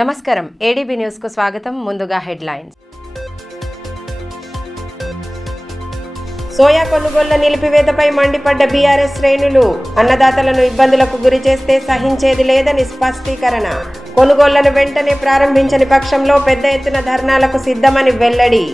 నమస్కారం ADB news కు స్వాగతం. ముందుగా హెడ్లైన్స్. సోయా కొనుగోళ్ల నిలిపివేతపై మండిపడ్డ బీఆర్ఎస్ శ్రేణులు. అన్నదాతలను ఇబ్బందులకు గురి చేస్తే సహించేది లేదని స్పష్టీకరణ. కొనుగోళ్లను వెంటనే ప్రారంభించని పక్షంలో పెద్ద ఎత్తున ధర్నాలకు సిద్ధమని వెల్లడి.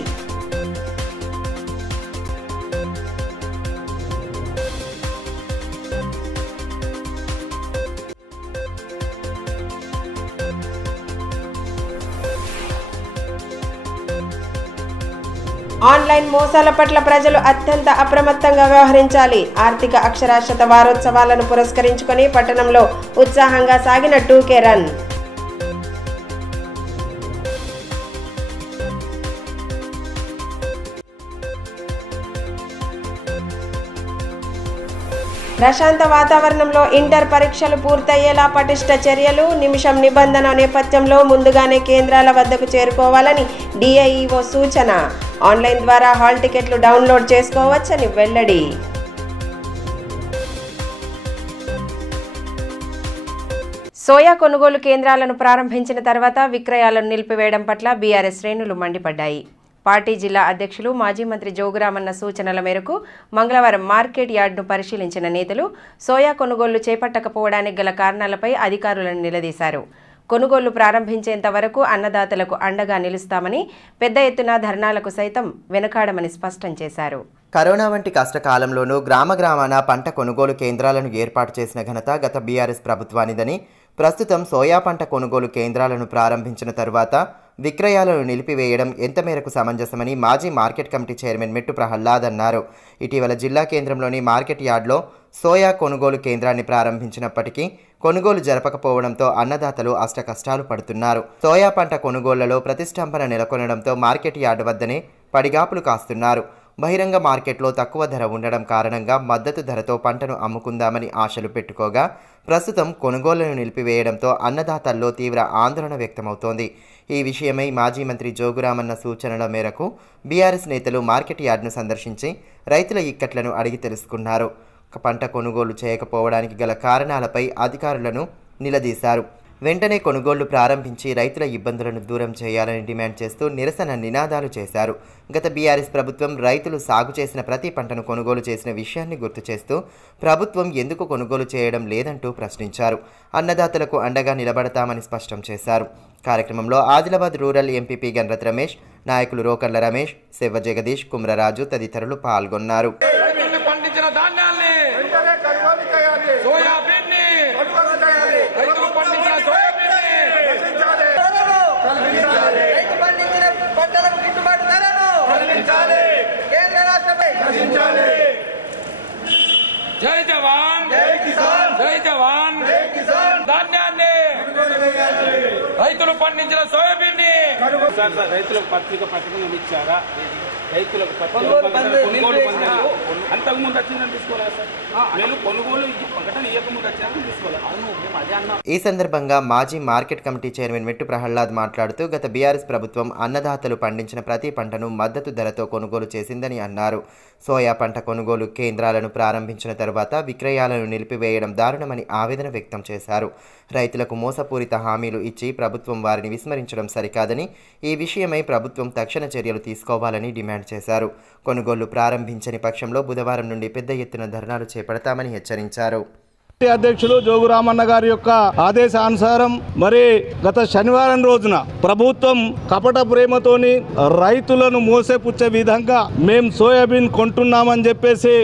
ఆన్లైన్ మోసాల పట్ల ప్రజలు అత్యంత అప్రమత్తంగా వ్యవహరించాలి. ఆర్థిక అక్షరాస్యత వారోత్సవాలను పురస్కరించుకొని పట్టణంలో ఉత్సాహంగా సాగిన 2K రన్. ప్రశాంత వాతావరణంలో ఇంటర్ పరీక్షలు పూర్తయ్యేలా పటిష్ట చర్యలు. నిమిషం నిబంధన నేపథ్యంలో ముందుగానే కేంద్రాల వద్దకు చేరుకోవాలని డిఐఈఓ సూచన. ఆన్లైన్ ద్వారా హాల్ టికెట్లు డౌన్లోడ్ చేసుకోవచ్చని వెల్లడి. సోయా కొనుగోలు కేంద్రాలను ప్రారంభించిన తర్వాత విక్రయాలను నిలిపివేయడం పట్ల బీఆర్ఎస్ శ్రేణులు మండిపడ్డాయి. పార్టీ జిల్లా అధ్యక్షులు మాజీ మంత్రి జోగురామన్న సూచనల మేరకు మంగళవారం మార్కెట్ యార్డును పరిశీలించిన నేతలు సోయా కొనుగోళ్లు చేపట్టకపోవడానికి గల కారణాలపై అధికారులను నిలదీశారు. కొనుగోళ్లు ప్రారంభించేంత వరకు అన్నదాతలకు అండగా నిలుస్తామని, పెద్ద ఎత్తున ధర్నాలకు సైతం వెనుకాడమని స్పష్టం చేశారు. కరోనా వంటి కష్టకాలంలోనూ గ్రామాన పంట కొనుగోలు కేంద్రాలను ఏర్పాటు చేసిన ఘనత గత బీఆర్ఎస్ ప్రభుత్వానిదని, ప్రస్తుతం సోయా పంట కొనుగోలు కేంద్రాలను ప్రారంభించిన తరువాత విక్రయాలను నిలిపివేయడం ఎంత మేరకు సమంజసమని మాజీ మార్కెట్ కమిటీ చైర్మన్ మెట్టు ప్రహ్లాద్ అన్నారు. ఇటీవల జిల్లా కేంద్రంలోని మార్కెట్ యార్డ్లో సోయా కొనుగోలు కేంద్రాన్ని ప్రారంభించినప్పటికీ కొనుగోలు జరపకపోవడంతో అన్నదాతలు అష్టకష్టాలు పడుతున్నారు. సోయా పంట కొనుగోళ్లలో ప్రతిష్టంభన నెలకొనడంతో మార్కెట్ యార్డు వద్దనే పడిగాపులు కాస్తున్నారు. బహిరంగ మార్కెట్లో తక్కువ ధర ఉండడం కారణంగా మద్దతు ధరతో పంటను అమ్ముకుందామని ఆశలు పెట్టుకోగా ప్రస్తుతం కొనుగోళ్లను నిలిపివేయడంతో అన్నదాతల్లో తీవ్ర ఆందోళన వ్యక్తమవుతోంది. ఈ విషయమై మాజీ మంత్రి జోగురామన్న సూచనల మేరకు బీఆర్ఎస్ నేతలు మార్కెట్ యార్డును సందర్శించి రైతుల ఇక్కట్లను అడిగి తెలుసుకున్నారు. పంట కొనుగోలు చేయకపోవడానికి గల కారణాలపై అధికారులను నిలదీశారు. వెంటనే కొనుగోళ్లు ప్రారంభించి రైతుల ఇబ్బందులను దూరం చేయాలని డిమాండ్ చేస్తూ నిరసన నినాదాలు చేశారు. గత బీఆర్ఎస్ ప్రభుత్వం రైతులు సాగు చేసిన ప్రతి పంటను కొనుగోలు చేసిన విషయాన్ని గుర్తు చేస్తూ ప్రభుత్వం ఎందుకు కొనుగోలు చేయడం లేదంటూ ప్రశ్నించారు. అన్నదాతలకు అండగా నిలబడతామని స్పష్టం చేశారు. కార్యక్రమంలో ఆదిలాబాద్ రూరల్ ఎంపీపీ గణరత్ రమేష్, నాయకులు రోకర్ల రమేష్, సెవ్వ జగదీష్, కుమ్రరాజు తదితరులు పాల్గొన్నారు. జై జవాన్ జై కిసాన్, జై జవాన్ జై కిసాన్. ధాన్యాన్ని రైతులు పండించిన సోయాబీన్ ని రైతులకు పత్రిక పథకం ఇచ్చారా? రైతులకు అంతకుముందు వచ్చిందని తీసుకోలేదు సార్. నేను కొనుగోలు ప్రకటన ఇవ్వకముందు వచ్చిందని తీసుకోలేదు. అవును, మేము అదే అన్నాం. ఈ సందర్భంగా మాజీ మార్కెట్ కమిటీ చైర్మన్ మెట్టు ప్రహ్లాద్ మాట్లాడుతూ గత బీఆర్ఎస్ ప్రభుత్వం అన్నదాతలు పండించిన ప్రతి పంటను మద్దతు ధరతో కొనుగోలు చేసిందని అన్నారు. సోయా పంట కొనుగోలు కేంద్రాలను ప్రారంభించిన తరువాత విక్రయాలను నిలిపివేయడం దారుణమని ఆవేదన వ్యక్తం చేశారు. రైతులకు మోసపూరిత హామీలు ఇచ్చి ప్రభుత్వం వారిని విస్మరించడం సరికాదని, ఈ విషయమై ప్రభుత్వం తక్షణ చర్యలు తీసుకోవాలని డిమాండ్ చేశారు. కొనుగోళ్లు ప్రారంభించని పక్షంలో బుధవారం నుండి పెద్ద ఎత్తున ధర్నాలు చేపడతామని హెచ్చరించారు. అధ్యక్షులు జోగురామన్న గారి యొక్క ఆదేశానుసారం మరి గత శనివారం రోజున ప్రభుత్వం కపట ప్రేమతోని రైతులను మోసపుచ్చే విధంగా మేము సోయాబీన్ కొంటున్నామని చెప్పేసి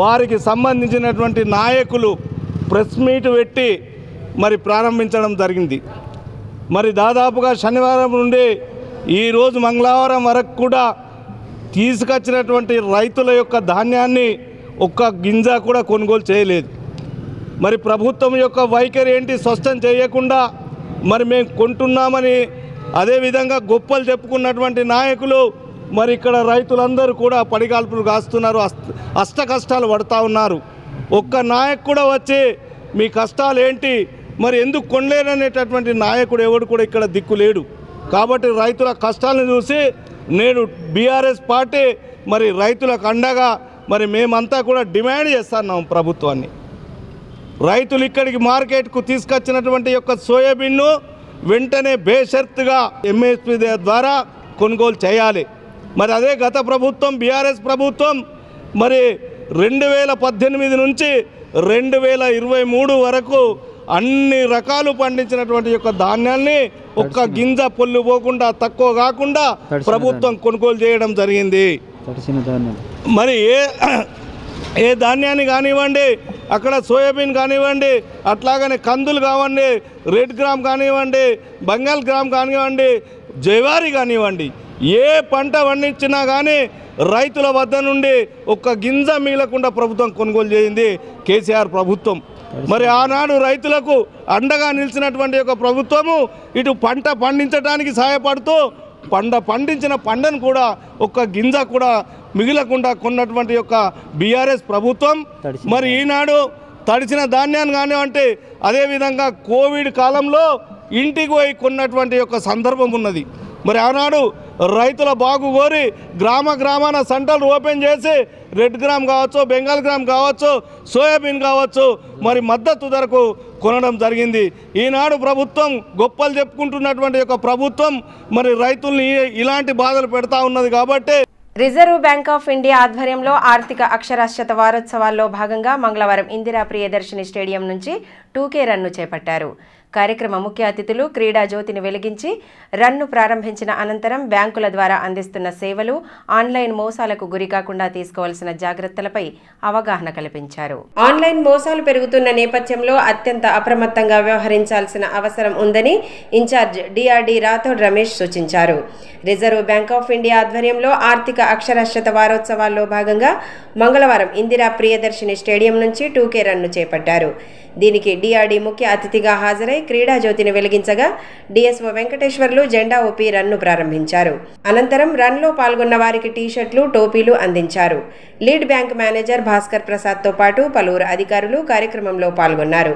వారికి సంబంధించినటువంటి నాయకులు ప్రెస్ మీట్ పెట్టి మరి ప్రారంభించడం జరిగింది. మరి దాదాపుగా శనివారం నుండి ఈరోజు మంగళవారం వరకు కూడా తీసుకొచ్చినటువంటి రైతుల యొక్క ధాన్యాన్ని ఒక్క గింజ కూడా కొనుగోలు చేయలేదు. మరి ప్రభుత్వం యొక్క వైఖరి ఏంటి స్పష్టం చేయకుండా మరి మేము కొంటున్నామని అదేవిధంగా గొప్పలు చెప్పుకున్నటువంటి నాయకులు మరి ఇక్కడ రైతులందరూ కూడా పడిగాల్పులు కాస్తున్నారు, అష్ట కష్టాలు పడుతూ ఉన్నారు. ఒక్క నాయకు కూడా వచ్చి మీ కష్టాలు ఏంటి, మరి ఎందుకు కొనలేననేటటువంటి నాయకుడు ఎవడు కూడా ఇక్కడ దిక్కు లేడు. కాబట్టి రైతుల కష్టాలను చూసి నేడు బీఆర్ఎస్ పార్టీ మరి రైతులకు అండగా మరి మేమంతా కూడా డిమాండ్ చేస్తున్నాం ప్రభుత్వాన్ని. రైతులు ఇక్కడికి మార్కెట్కు తీసుకొచ్చినటువంటి యొక్క సోయాబీన్ను వెంటనే బేషరతుగా ఎంఎస్పీ ద్వారా కొనుగోలు చేయాలి. మరి అదే గత ప్రభుత్వం బీఆర్ఎస్ ప్రభుత్వం మరి 2018 నుంచి 2023 వరకు అన్ని రకాలు పండించినటువంటి యొక్క ధాన్యాన్ని ఒక్క గింజ పొల్లు పోకుండా తక్కువ కాకుండా ప్రభుత్వం కొనుగోలు చేయడం జరిగింది. మరి ఏ ధాన్యాన్ని కానివ్వండి, అక్కడ సోయాబీన్ కానివ్వండి, అట్లాగనే కందులు కావండి, రెడ్ గ్రామ్ కానివ్వండి, బంగాల్ గ్రామ్ కానివ్వండి, జైవారి కానివ్వండి, ఏ పంట పండించినా కానీ రైతుల వద్ద నుండి ఒక్క గింజ మిగలకుండా ప్రభుత్వం కొనుగోలు చేయింది కేసీఆర్ ప్రభుత్వం. మరి ఆనాడు రైతులకు అండగా నిలిచినటువంటి యొక్క ప్రభుత్వము ఇటు పంట పండించడానికి సహాయపడుతూ పండించిన పంటను కూడా ఒక్క గింజ కూడా మిగిలకుండా కొన్నటువంటి యొక్క బీఆర్ఎస్ ప్రభుత్వం మరి ఈనాడు తడిచిన ధాన్యాన్ని కానివ్వంటే అదేవిధంగా కోవిడ్ కాలంలో ఇంటికి పోయి కొన్నటువంటి యొక్క సందర్భం ఉన్నది. మరి ఆనాడు రైతుల బాగు కోరి గ్రామాన సెంటర్లు ఓపెన్ చేసి రెడ్ గ్రామ్ కావచ్చు, బెంగాల్ గ్రామ్ కావచ్చు, సోయాబీన్ కావచ్చు మరి మద్దతు ధరకు కొనడం జరిగింది. ఈనాడు ప్రభుత్వం గొప్పలు చెప్పుకుంటున్నటువంటి యొక్క ప్రభుత్వం మరి రైతుల్ని ఇలాంటి బాధలు పెడతా ఉన్నది. కాబట్టి రిజర్వ్ బ్యాంక్ ఆఫ్ ఇండియా ఆధ్వర్యంలో ఆర్థిక అక్షరాస్యత వారోత్సవాల్లో భాగంగా మంగళవారం ఇందిరా ప్రియదర్శిని స్టేడియం నుంచి 2K రన్ను చేపట్టారు. కార్యక్రమ ముఖ్య అతిథులు క్రీడా జ్యోతిని వెలిగించి రన్ను ప్రారంభించిన అనంతరం బ్యాంకుల ద్వారా అందిస్తున్న సేవలు, ఆన్లైన్ మోసాలకు గురికాకుండా తీసుకోవాల్సిన జాగ్రత్తలపై అవగాహన కల్పించారు. ఆన్లైన్ మోసాలు పెరుగుతున్న నేపథ్యంలో అత్యంత అప్రమత్తంగా వ్యవహరించాల్సిన అవసరం ఉందని ఇన్ఛార్జ్ డిఆర్డి రాథోడ్ రమేష్ సూచించారు. రిజర్వ్ బ్యాంక్ ఆఫ్ ఇండియా ఆధ్వర్యంలో ఆర్థిక అక్షరాస్యత వారోత్సవాల్లో భాగంగా మంగళవారం ఇందిరా ప్రియదర్శిని స్టేడియం నుంచి 2K రన్ను చేపట్టారు. దీనికి డిఆర్డి ముఖ్య అతిథిగా హాజరై క్రీడా జ్యోతిని వెలిగించగా డిఎస్ఓ వెంకటేశ్వర్లు జెండా ఊపి రన్ను ప్రారంభించారు. అనంతరం రన్లో పాల్గొన్న వారికి టీషర్ట్లు, టోపీలు అందించారు. లీడ్ బ్యాంక్ మేనేజర్ భాస్కర్ ప్రసాద్తో పాటు పలువురు అధికారులు కార్యక్రమంలో పాల్గొన్నారు.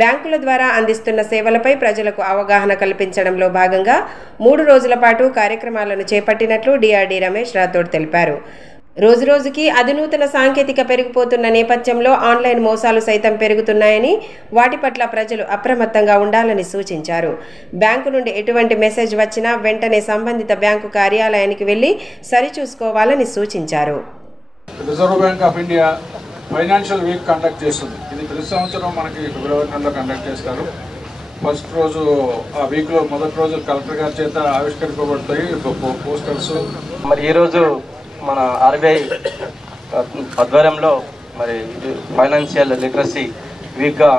బ్యాంకుల ద్వారా అందిస్తున్న సేవలపై ప్రజలకు అవగాహన కల్పించడంలో భాగంగా 3 రోజుల పాటు కార్యక్రమాలను చేపట్టినట్లు డిఆర్డి రమేష్ రాథోడ్ తెలిపారు. రోజురోజుకి అధునూతన సాంకేతిక పెరిగిపోతున్న నేపథ్యంలో ఆన్లైన్ మోసాలు సైతం పెరుగుతున్నాయని, వాటి పట్ల ప్రజలు అప్రమత్తంగా ఉండాలని సూచించారు. బ్యాంకు నుండి ఎటువంటి మెసేజ్ వచ్చినా వెంటనే సంబంధిత బ్యాంకు కార్యాలయానికి వెళ్లి సరిచూసుకోవాలని సూచించారు. Reserve bank of India financial week conduct చేస్తుంది. ఇది ప్రతి సంవత్సరం మనకి ఫిబ్రవరి నెలలో కండక్ట్ చేస్తారు. ఫస్ట్ రోజు ఆ వీక్లో మొదటి రోజు కలెక్టర్ గారి చేత ఆవిష్కరింపబడతాయి పోస్టర్స్. మరి ఈరోజు మన ఆర్బీఐ ఆధ్వర్యంలో మరి ఫైనాన్షియల్ లిటరసీ వీక్గా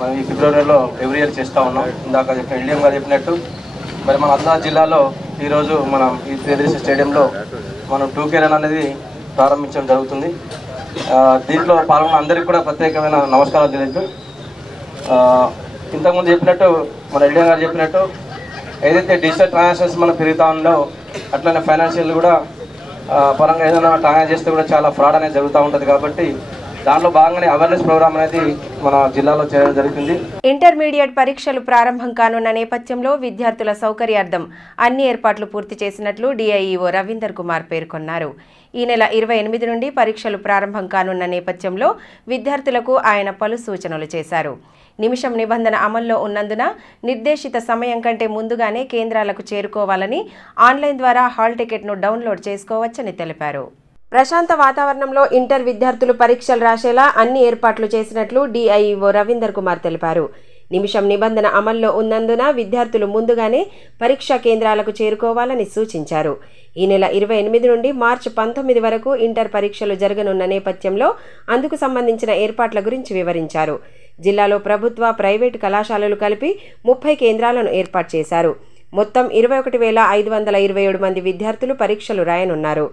మనం ఈ ఫిబ్రవరిలో ఎవ్రీ ఇయర్ చేస్తూ ఉన్నాం. ఇందాక ఎల్డీఎం గారు చెప్పినట్టు మరి మన ఆదిలాబాద్ జిల్లాలో ఈరోజు మనం ఈ ప్రియదర్శిని స్టేడియంలో మనం 2K రన్ అనేది ప్రారంభించడం జరుగుతుంది. దీంట్లో పాల్గొన్న అందరికీ కూడా ప్రత్యేకమైన నమస్కారాలు తెలియదు. ఇంతకుముందు చెప్పినట్టు మన ఎల్డీఎం గారు చెప్పినట్టు ఏదైతే డిజిటల్ ట్రాన్సాక్షన్స్ మనం పెరుగుతూ ఉందో అట్లనే ఫైనాన్షియల్ కూడా పరంగా ఏదైనా ట్రాన్సాక్షన్ చేస్తే కూడా చాలా ఫ్రాడ్ అనేది జరుగుతూ ఉంటుంది. కాబట్టి దానిలో భాగంగానే అవేర్నెస్ ప్రోగ్రామ్ అనేది మన జిల్లాలో చేయడం జరుగుతుంది. ఇంటర్మీడియట్ పరీక్షలు ప్రారంభం కానున్న నేపథ్యంలో విద్యార్థుల సౌకర్యార్థం అన్ని ఏర్పాట్లు పూర్తి చేసినట్లు డిఐఈఓ రవీందర్ కుమార్ పేర్కొన్నారు. ఈ నెల 28 నుండి పరీక్షలు ప్రారంభం కానున్న నేపథ్యంలో విద్యార్థులకు ఆయన పలు సూచనలు చేశారు. నిమిషం నిబంధన అమల్లో ఉన్నందున నిర్దేశిత సమయం కంటే ముందుగానే కేంద్రాలకు చేరుకోవాలని, ఆన్లైన్ ద్వారా హాల్ టికెట్ను డౌన్లోడ్ చేసుకోవచ్చని తెలిపారు. ప్రశాంత వాతావరణంలో ఇంటర్ విద్యార్థులు పరీక్షలు రాసేలా అన్ని ఏర్పాట్లు చేసినట్లు డిఐఈఓ రవీందర్ కుమార్ తెలిపారు. నిమిషం నిబంధన అమల్లో ఉన్నందున విద్యార్థులు ముందుగానే పరీక్షా కేంద్రాలకు చేరుకోవాలని సూచించారు. ఈ నెల 28 నుండి మార్చి 19 వరకు ఇంటర్ పరీక్షలు జరగనున్న నేపథ్యంలో అందుకు సంబంధించిన ఏర్పాట్ల గురించి వివరించారు. జిల్లాలో ప్రభుత్వ, ప్రైవేటు కళాశాలలు కలిపి 30 కేంద్రాలను ఏర్పాటు చేశారు. మొత్తం 21,527 మంది విద్యార్థులు పరీక్షలు రాయనున్నారు.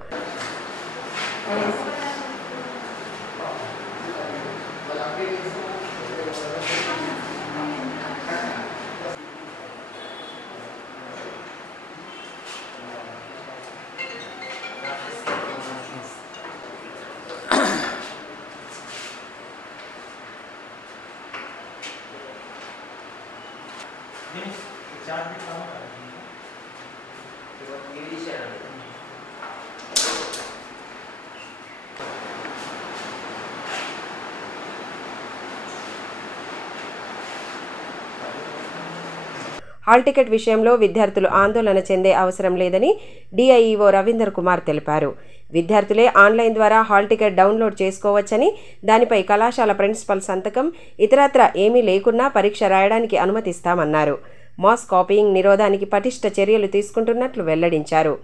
హాల్ టికెట్ విషయంలో విద్యార్థులు ఆందోళన చెందే అవసరం లేదని డిఐఈఓ రవీందర్ కుమార్ తెలిపారు. విద్యార్థులే ఆన్లైన్ ద్వారా హాల్ టికెట్ డౌన్లోడ్ చేసుకోవచ్చని, దానిపై కళాశాల ప్రిన్సిపల్ సంతకం ఇతరత్రా ఏమీ లేకున్నా పరీక్ష రాయడానికి అనుమతిస్తామన్నారు. మాస్ కాపీయింగ్ నిరోధానికి పటిష్ట చర్యలు తీసుకుంటున్నట్లు వెల్లడించారు.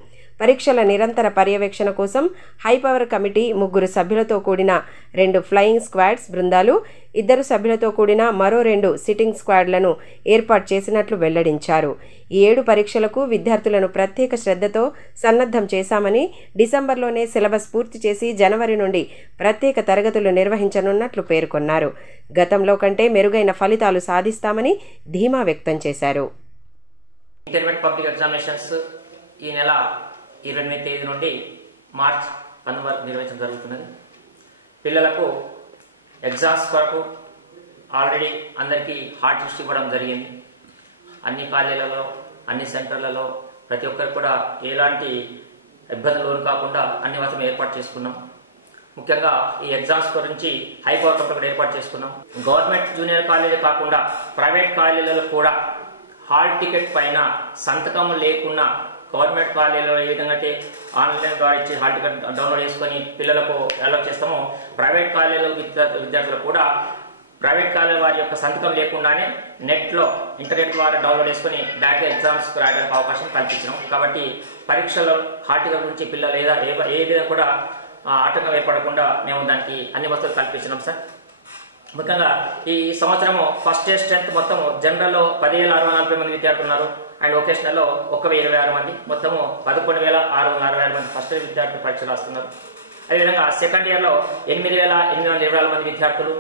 పరీక్షల నిరంతర పర్యవేక్షణ కోసం హైపవర్ కమిటీ 3 సభ్యులతో కూడిన 2 ఫ్లయింగ్ స్క్వాడ్స్ బృందాలు, 2 సభ్యులతో కూడిన మరో 2 సిట్టింగ్ స్క్వాడ్లను ఏర్పాటు చేసినట్లు వెల్లడించారు. ఈ 7 పరీక్షలకు విద్యార్థులను ప్రత్యేక శ్రద్ధతో సన్నద్ధం చేశామని, డిసెంబర్లోనే సిలబస్ పూర్తి చేసి జనవరి నుండి ప్రత్యేక తరగతులు నిర్వహించనున్నట్లు పేర్కొన్నారు. గతంలో కంటే మెరుగైన ఫలితాలు సాధిస్తామని ధీమా వ్యక్తం చేశారు. ఇంటర్మీడియట్ పబ్లిక్ ఎగ్జామినేషన్స్ ఈ నెల 28వ తేదీ నుండి మార్చ్ 10 వరకు నిర్వహించడం జరుగుతున్నది. పిల్లలకు ఎగ్జామ్స్ కొరకు ఆల్రెడీ అందరికీ హాల్ టికెట్స్ ఇవ్వడం జరిగింది. అన్ని కాలేజీలలో, అన్ని సెంటర్లలో ప్రతి ఒక్కరికి కూడా ఎలాంటి ఇబ్బందులు లోను కాకుండా అన్ని వసతులు ఏర్పాటు చేసుకున్నాం. ముఖ్యంగా ఈ ఎగ్జామ్స్ గురించి హైపవర్ కమిటీ కూడా ఏర్పాటు చేసుకున్నాం. గవర్నమెంట్ జూనియర్ కాలేజీ కాకుండా ప్రైవేట్ కాలేజీలలో కూడా హాల్ టికెట్ పైన సంతకం లేకున్నా గవర్నమెంట్ కాలేజీలో ఏ విధంగా అయితే ఆన్లైన్ ద్వారా ఇచ్చి హాల్ టికెట్ డౌన్లోడ్ చేసుకుని పిల్లలకు అలౌ చేస్తామో, ప్రైవేట్ కాలేజీలో విద్యార్థులకు కూడా ప్రైవేట్ కాలేజీ వారి యొక్క సంతకం లేకుండానే నెట్లో ఇంటర్నెట్ ద్వారా డౌన్లోడ్ చేసుకుని డైరెక్ట్ ఎగ్జామ్స్ రాయడానికి అవకాశం కల్పించినాం. కాబట్టి పరీక్షల్లో హాల్ టికెట్ గురించి పిల్లలు లేదా ఏ విధంగా కూడా ఆటంకం ఏర్పడకుండా మేము దానికి అన్ని వసతులు కల్పించినాం సార్. ముఖ్యంగా ఈ సంవత్సరము ఫస్ట్ ఇయర్ స్ట్రెంత్ మొత్తం జనరల్లో 10,640 మంది విద్యార్థులు ఉన్నారు. అండ్ వొకేషనల్లో 1,026 మంది, మొత్తము 11,666 మంది ఫస్ట్ ఇయర్ విద్యార్థులు పరీక్ష రాస్తున్నారు. అదేవిధంగా సెకండ్ ఇయర్లో 8,824 మంది విద్యార్థులు,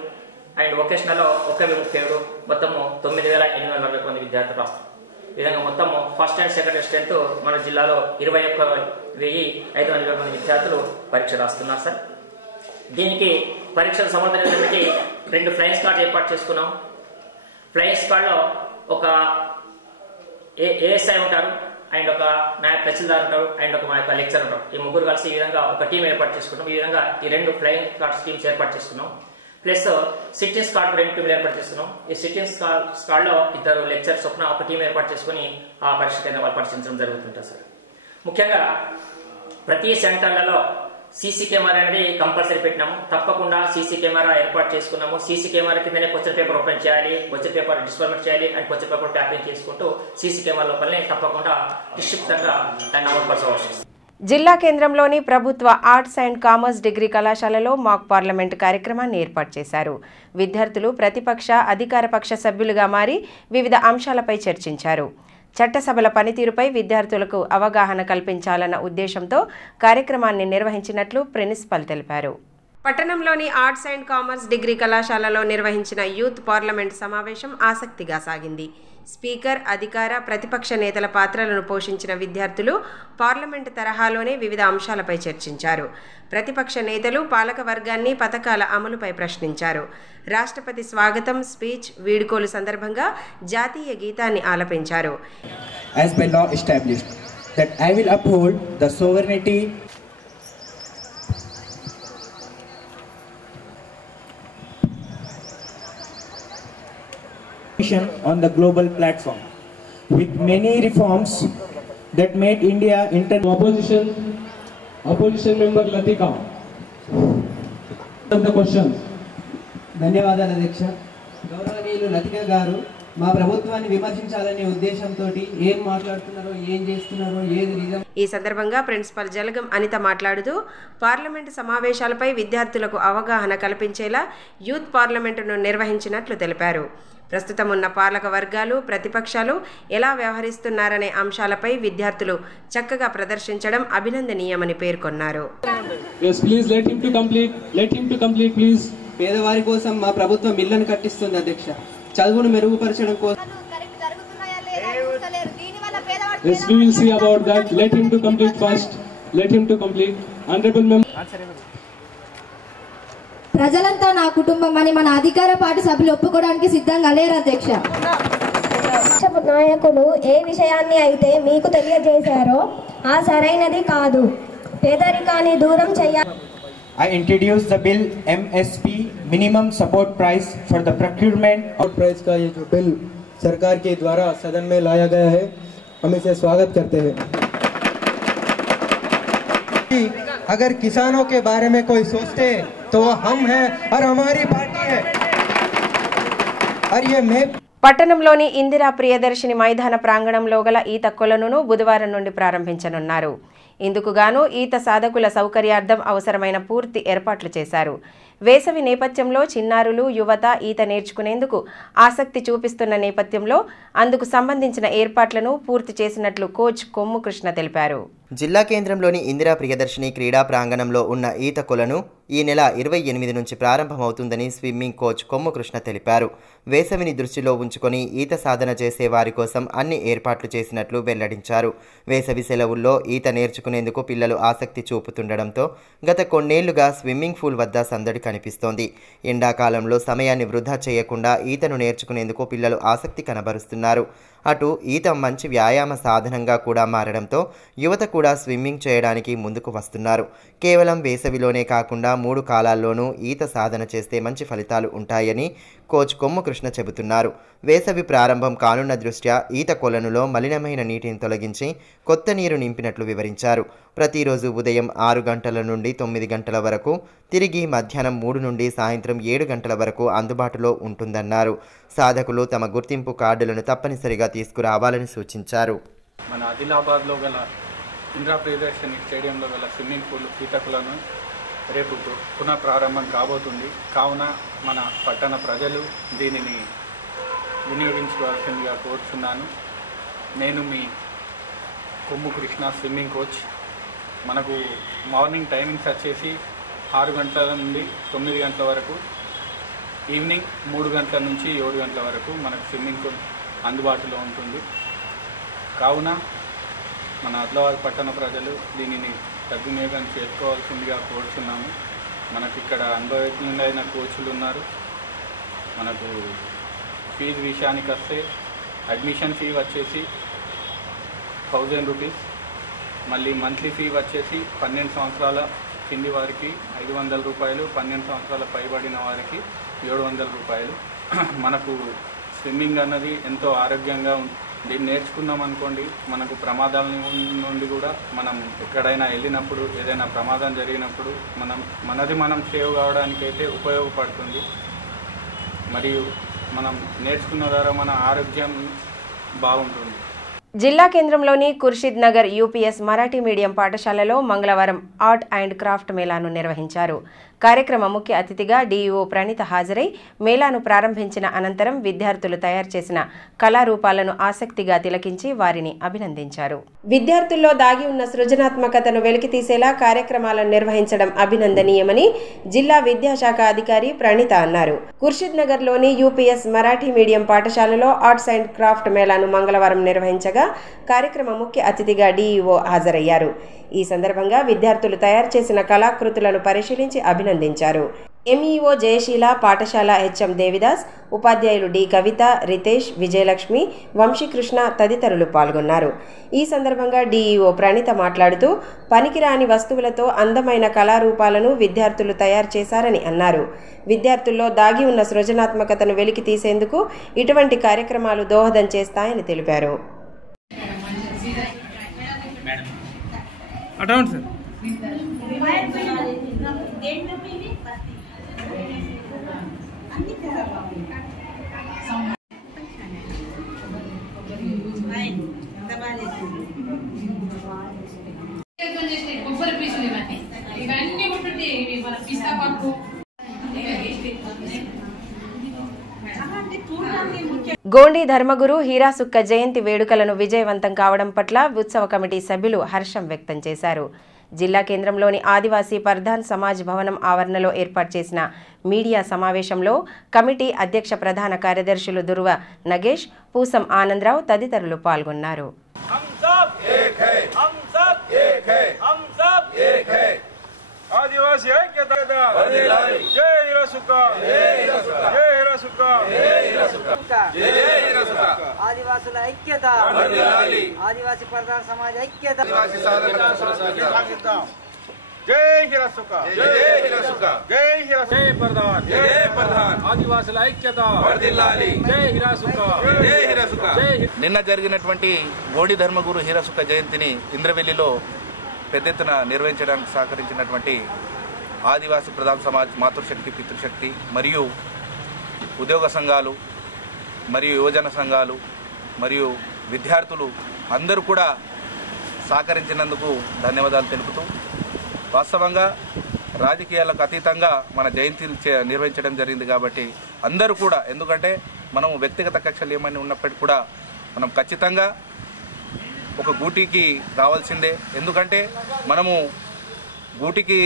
అండ్ వొకేషనల్లో 1,037, మొత్తము 9,840 మంది విద్యార్థులు రాస్తారు. ఈ విధంగా మొత్తము first and second year strength మన జిల్లాలో 21,520 మంది విద్యార్థులు పరీక్ష రాస్తున్నారు సార్. దీనికి పరీక్షల సమర్థనకి 2 ఫ్లయింగ్ స్క్వాడ్ ఏర్పాటు చేసుకున్నాం. ఫ్లయింగ్ స్క్వాడ్లో ఒక ఏఎస్ఐ ఉంటారు, అండ్ ఒక నాయక్ తహసీల్దార్ ఉంటారు, అండ్ ఒక మా యొక్క లెక్చర్ ఉంటారు. ఈ 3 కలిసి ఈ విధంగా ఒక టీం ఏర్పాటు చేసుకున్నాం. ఈ విధంగా ఈ 2 ఫ్లయింగ్ స్క్వాడ్స్ టీమ్స్ ఏర్పాటు చేసుకున్నాం. ప్లస్ సిట్టింగ్ స్క్వాడ్ 2 టీంలు ఏర్పాటు చేసుకున్నాం. ఈ సిట్టింగ్ స్క్వాడ్ లో 2 లెక్చర్స్ చొప్పున ఒక టీం ఏర్పాటు చేసుకుని ఆ పరీక్ష కేంద్రం వాళ్ళు పరిశీలించడం జరుగుతుంటారు సార్. ముఖ్యంగా ప్రతి సెంటర్లలో సీసీ కెమెరా అనేది కంపల్సరీ పెట్టినాము. తప్పకుండా సీసీ కెమెరా ఏర్పాటు చేసుకున్నాము. సీసీ కెమెరా కిందనే క్వశ్చన్ పేపర్ ఓపెన్ చేయాలి, క్వశ్చన్ పేపర్ డిస్ప్లేమెంట్ చేయాలి, అండ్ క్వశ్చన్ పేపర్ ట్యాపింగ్ చేసుకుంటూ సీసీ కెమెరా లోపలనే తప్పకుండా నిశ్చిప్తంగా దాన్ని అమలుపరచవచ్చు. జిల్లా కేంద్రంలోని ప్రభుత్వ ఆర్ట్స్ అండ్ కామర్స్ డిగ్రీ కళాశాలలో మాక్ పార్లమెంట్ కార్యక్రమాన్ని ఏర్పాటు చేశారు. విద్యార్థులు ప్రతిపక్ష, అధికార పక్ష సభ్యులుగా మారి వివిధ అంశాలపై చర్చించారు. చట్టసభల పనితీరుపై విద్యార్థులకు అవగాహన కల్పించాలన్న ఉద్దేశంతో కార్యక్రమాన్ని నిర్వహించినట్లు ప్రిన్సిపల్ తెలిపారు. పట్టణంలోని ఆర్ట్స్ అండ్ కామర్స్ డిగ్రీ కళాశాలలో నిర్వహించిన యూత్ పార్లమెంట్ సమావేశం ఆసక్తిగా సాగింది. స్పీకర్, అధికార, ప్రతిపక్ష నేతల పాత్రలను పోషించిన విద్యార్థులు పార్లమెంటు తరహాలోనే వివిధ అంశాలపై చర్చించారు. ప్రతిపక్ష నేతలు పాలక వర్గాన్ని పథకాల అమలుపై ప్రశ్నించారు. రాష్ట్రపతి స్వాగతం స్పీచ్, వీడ్కోలు సందర్భంగా జాతీయ గీతాన్ని ఆలపించారు. As by law established that I will uphold the sovereignty on the global platform with many reforms that made India opposition member Latika the question. ధన్యవాదాలు అధ్యక్ష. గౌరవనీయులు లతిక గారు మా ప్రభుత్వాన్ని విమర్శించాలనే ఉద్దేశంతో ఏం మాట్లాడుతున్నారో, ఏం చేస్తున్నారో, ఏది నిజం. ఈ సందర్భంగా ప్రిన్సిపల్ జలగం అనిత మాట్లాడుతూ పార్లమెంటు సమావేశాలపై విద్యార్థులకు అవగాహన కల్పించేలా యూత్ పార్లమెంటును నిర్వహించినట్లు తెలిపారు. ప్రస్తుతం ఉన్న పాలక వర్గాలు ప్రతిపక్షాలు ఎలా వ్యవహరిస్తున్నారనే అంశాలపై విద్యార్థులు చక్కగా ప్రదర్శించడం అభినందనీయమని పేర్కొన్నారు. పేదవారి కోసం మా ప్రభుత్వం ఇళ్లను కట్టిస్తుంది అధ్యక్ష. చదువును మెరుగుపరచడం కోసం Yes, we will see about that. Let him to complete first. Let him to complete. Honorable member. ప్రజలంతా నా కుటుంబం అని మన అధికార పార్టీ సభ్యులు ఒప్పుకోవడానికి సిద్ధంగా లేరు అధ్యక్ష. నాయకులు ఏ విషయాన్ని అయితే మీకు తెలియజేశారో ఆ సరైనది కాదు. పేదరికాన్ని దూరం చేయాలి. I introduce the bill MSP minimum support price for the procurement और प्राइस का ये जो बिल सरकार के द्वारा सदन में लाया गया है, हम इसे स्वागत करते हैं. अगर किसानों के बारे में कोई सोचते तो वो हम हैं और हमारी पार्टी है. और ये मैं పట్టణంలోని ఇందిరా ప్రియదర్శిని మైదాన ప్రాంగణంలో గల ఈత కొలనును బుధవారం నుండి ప్రారంభించనున్నారు. ఇందుకు గాను ఈత సాధకుల సౌకర్యార్థం అవసరమైన పూర్తి ఏర్పాట్లు చేశారు. వేసవి నేపథ్యంలో చిన్నారులు యువత ఈత నేర్చుకునేందుకు ఆసక్తి చూపిస్తున్న నేపథ్యంలో అందుకు సంబంధించిన ఏర్పాట్లను పూర్తి చేసినట్లు కోచ్ కొమ్ము కృష్ణ తెలిపారు. జిల్లా కేంద్రంలోని ఇందిరా ప్రియదర్శిని క్రీడా ప్రాంగణంలో ఉన్న ఈత కొలను ఈ నెల 28 నుంచి ప్రారంభమవుతుందని స్విమ్మింగ్ కోచ్ కొమ్ము కృష్ణ తెలిపారు. వేసవిని దృష్టిలో ఉంచుకొని ఈత సాధన చేసే వారి కోసం అన్ని ఏర్పాట్లు చేసినట్లు వెల్లడించారు. వేసవి సెలవుల్లో ఈత నేర్చుకునేందుకు పిల్లలు ఆసక్తి చూపుతుండడంతో గత కొన్నేళ్లుగా స్విమ్మింగ్ పూల్ వద్ద సందడి కనిపిస్తోంది. ఎండాకాలంలో సమయాన్ని వృధా చేయకుండా ఈతను నేర్చుకునేందుకు పిల్లలు ఆసక్తి కనబరుస్తున్నారు. అటు ఈత మంచి వ్యాయామ సాధనంగా కూడా మారడంతో యువత కూడా స్విమ్మింగ్ చేయడానికి ముందుకు వస్తున్నారు. కేవలం వేసవిలోనే కాకుండా 3 కాలాల్లోనూ ఈత సాధన చేస్తే మంచి ఫలితాలు ఉంటాయని కోచ్ కొమ్ము కృష్ణ చెబుతున్నారు. వేసవి ప్రారంభం కానున్న దృష్ట్యా ఈత కొలనులో మలినమైన నీటిని తొలగించి కొత్త నీరు నింపినట్లు వివరించారు. ప్రతిరోజు ఉదయం 6 గంటల నుండి 9 గంటల వరకు, తిరిగి మధ్యాహ్నం 3 నుండి సాయంత్రం 7 గంటల వరకు అందుబాటులో ఉంటుందన్నారు. సాధకులు తమ గుర్తింపు కార్డులను తప్పనిసరిగా తీసుకురావాలని సూచించారు. మన ఆదిలాబాద్లో గల ఇందిరా ప్రియదర్శిని స్టేడియంలో గల స్విమ్మింగ్ పూల్ ఈతకులను రేపు పునః ప్రారంభం కాబోతుంది. కావున మన పట్టణ ప్రజలు దీనిని వినియోగించుకోవాల్సిందిగా కోరుతున్నాను. నేను మీ కొమ్ము కృష్ణ, స్విమ్మింగ్ కోచ్. మనకు మార్నింగ్ టైమింగ్స్ వచ్చేసి 6 గంటల నుండి 9 గంటల వరకు, ఈవినింగ్ 3 గంటల నుంచి 7 గంటల వరకు మనకు స్విమ్మింగ్ పూల్ అందుబాటులో ఉంటుంది. కావున మన ఆదిలాబాద్ పట్టణ ప్రజలు దీనిని సద్వినియోగం చేసుకోవాల్సిందిగా కోరుతున్నాము. మనకు ఇక్కడ అనుభవజ్ఞులైన కోచ్లు ఉన్నారు. మనకు ఫీజు విషయానికి వస్తే అడ్మిషన్ ఫీ వచ్చేసి 1000 రూపీస్, మళ్ళీ మంత్లీ ఫీ వచ్చేసి 12 సంవత్సరాల కింది వారికి 500 రూపాయలు, 12 సంవత్సరాల పైబడిన వారికి 700 రూపాయలు. మనకు స్విమ్మింగ్ అన్నది ఎంతో ఆరోగ్యంగా దీన్ని నేర్చుకున్నాం అనుకోండి, మనకు ప్రమాదాల నుండి కూడా మనం ఎక్కడైనా వెళ్ళినప్పుడు ఏదైనా ప్రమాదం జరిగినప్పుడు మనం సేవ్ కావడానికైతే ఉపయోగపడుతుంది. మరియు మనం నేర్చుకున్న ద్వారా మన ఆరోగ్యం బాగుంటుంది. జిల్లా కేంద్రంలోని ఖుర్షిద్ నగర్ యూపీఎస్ మరాఠీ మీడియం పాఠశాలలో మంగళవారం ఆర్ట్ అండ్ క్రాఫ్ట్ మేళాను నిర్వహించారు. కార్యక్రమ ముఖ్య అతిథిగా డీఈఓ ప్రణీత హాజరై మేళాను ప్రారంభించిన అనంతరం విద్యార్థులు తయారు చేసిన కళారూపాలను ఆసక్తిగా తిలకించి వారిని అభినందించారు. విద్యార్థుల్లో దాగి ఉన్న సృజనాత్మకతను వెలికితీసేలా కార్యక్రమాలను నిర్వహించడం అభినందనీయమని జిల్లా విద్యాశాఖ అధికారి ప్రణీత అన్నారు. ఖుర్షిద్ నగర్లోని యూపీఎస్ మరాఠీ మీడియం పాఠశాలలో ఆర్ట్స్ అండ్ క్రాఫ్ట్ మేళాను మంగళవారం నిర్వహించగా కార్యక్రమ ముఖ్య అతిథిగా డీఈఓ హాజరయ్యారు. ఈ సందర్భంగా విద్యార్థులు తయారు చేసిన కళాకృతులను పరిశీలించి అభినందించారు. ఎంఈఓ జయశీల, పాఠశాల హెచ్ఎం దేవిదాస్, ఉపాధ్యాయులు డి కవిత, రితేష్, విజయలక్ష్మి, వంశీకృష్ణ తదితరులు పాల్గొన్నారు. ఈ సందర్భంగా డీఈఓ ప్రణీత మాట్లాడుతూ పనికిరాని వస్తువులతో అందమైన కళారూపాలను విద్యార్థులు తయారు చేశారని అన్నారు. విద్యార్థుల్లో దాగి ఉన్న సృజనాత్మకతను వెలికి తీసేందుకు ఇటువంటి కార్యక్రమాలు దోహదం చేస్తాయని తెలిపారు. కొబ్బరి పీసులు ఇవన్నీ ఉంటుంటే మన పిస్తా పప్పు చూడడానికి గోండి ధర్మగురు హీరాసుక్క జయంతి వేడుకలను విజయవంతం కావడం పట్ల ఉత్సవ కమిటీ సభ్యులు హర్షం వ్యక్తం చేశారు. జిల్లా కేంద్రంలోని ఆదివాసీ పర్ధాన్ సమాజ్ భవనం ఆవరణలో ఏర్పాటు చేసిన మీడియా సమావేశంలో కమిటీ అధ్యక్ష ప్రధాన కార్యదర్శులు దుర్వ నగేష్, పూసం ఆనందరావు తదితరులు పాల్గొన్నారు. आदिवासी ऐक्यता जय हिरासुका जय हिरासुका ఆదివాసుల ఐక్యత ఆదివాసీ ప్రధాన సమాజ ఐక్యత जय हिरासुका जय हिरासुका जय हिरासुका जय प्रधान ఆదివాసుల ఐక్యత जय हिरासुका जय हिरासुका. నిన్న జరిగినటువంటి గోడి ధర్మగురు హీరాసుక్క జయంతిని ఇంద్రవెల్లిలో పెద్ద ఎత్తున నిర్వహించడానికి సహకరించినటువంటి ఆదివాసీ ప్రధాన సమాజ్, మాతృశక్తి, పితృశక్తి మరియు ఉద్యోగ సంఘాలు మరియు యువజన సంఘాలు మరియు విద్యార్థులు అందరూ కూడా సహకరించినందుకు ధన్యవాదాలు తెలుపుతూ, వాస్తవంగా రాజకీయాలకు అతీతంగా మన జయంతిని నిర్వహించడం జరిగింది కాబట్టి అందరూ కూడా, ఎందుకంటే మనం వ్యక్తిగత కక్షలు ఏమైనా ఉన్నప్పటికీ కూడా మనం ఖచ్చితంగా ఒక గూటికి రావాల్సిందే. ఎందుకంటే మనము గూటికి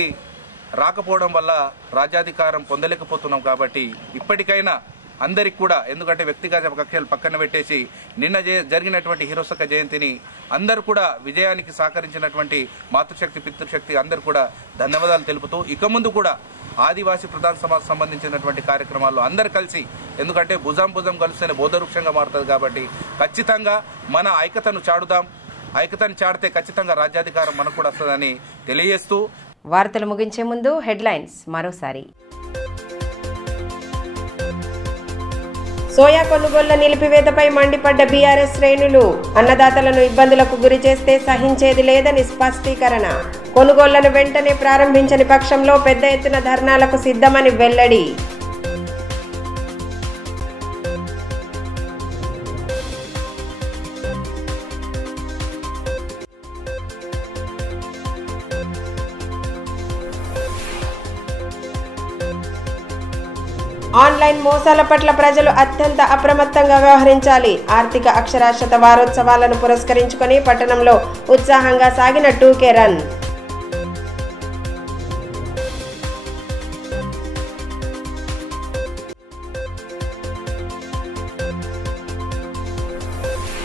రాకపోవడం వల్ల రాజ్యాధికారం పొందలేకపోతున్నాం కాబట్టి ఇప్పటికైనా అందరికి కూడా, ఎందుకంటే వ్యక్తిగత కక్షలు పక్కన పెట్టేసి నిన్న జరిగినటువంటి హీరాసుక్క జయంతిని అందరూ కూడా విజయానికి సహకరించినటువంటి మాతృశక్తి, పితృశక్తి అందరూ కూడా ధన్యవాదాలు తెలుపుతూ, ఇక ముందు కూడా ఆదివాసీ ప్రధాన సమాజ్ సంబంధించినటువంటి కార్యక్రమాల్లో అందరు కలిసి, ఎందుకంటే భుజం కలిస్తేనే బోధవృక్షంగా మారుతుంది కాబట్టి ఖచ్చితంగా మన ఐక్యతను చాడుదాం. ఐక్యతను చాడితే ఖచ్చితంగా రాజ్యాధికారం మనకు కూడా వస్తుందని తెలియజేస్తూ వార్తలు ముగించే ముందు హెడ్లైన్స్ మరోసారి. సోయా కొనుగోళ్ల నిలిపివేతపై మండిపడ్డ బీఆర్ఎస్ శ్రేణులు, అన్నదాతలను ఇబ్బందులకు గురి చేస్తే సహించేది లేదని స్పష్టీకరణ. కొనుగోళ్లను వెంటనే ప్రారంభించని పక్షంలో పెద్ద ఎత్తున ధర్నాలకు సిద్ధమని వెల్లడి. ఆన్లైన్ మోసాల పట్ల ప్రజలు అత్యంత అప్రమత్తంగా వ్యవహరించాలి. ఆర్థిక అక్షరాస్యత వారోత్సవాలను పురస్కరించుకొని పట్టణంలో ఉత్సాహంగా సాగిన 2K రన్.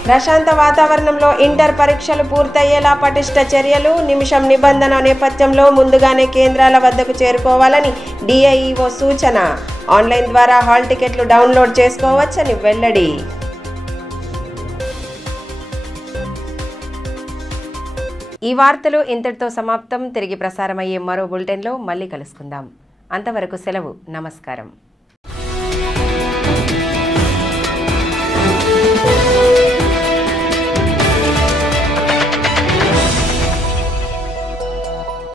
ప్రశాంత వాతావరణంలో ఇంటర్ పరీక్షలు పూర్తయ్యేలా పటిష్ట చర్యలు. నిమిషం నిబంధన నేపథ్యంలో ముందుగానే కేంద్రాల వద్దకు చేరుకోవాలని డిఐఈఓ సూచన. ఆన్లైన్ ద్వారా హాల్ టికెట్లు డౌన్లోడ్ చేసుకోవచ్చని వెల్లడి. ఈ వార్తలు ఇంతటితో సమాప్తం. తిరిగి ప్రసారమయ్యే మరో బులెటిన్లో మళ్ళీ కలుసుకుందాం. అంతవరకు సెలవు. నమస్కారం.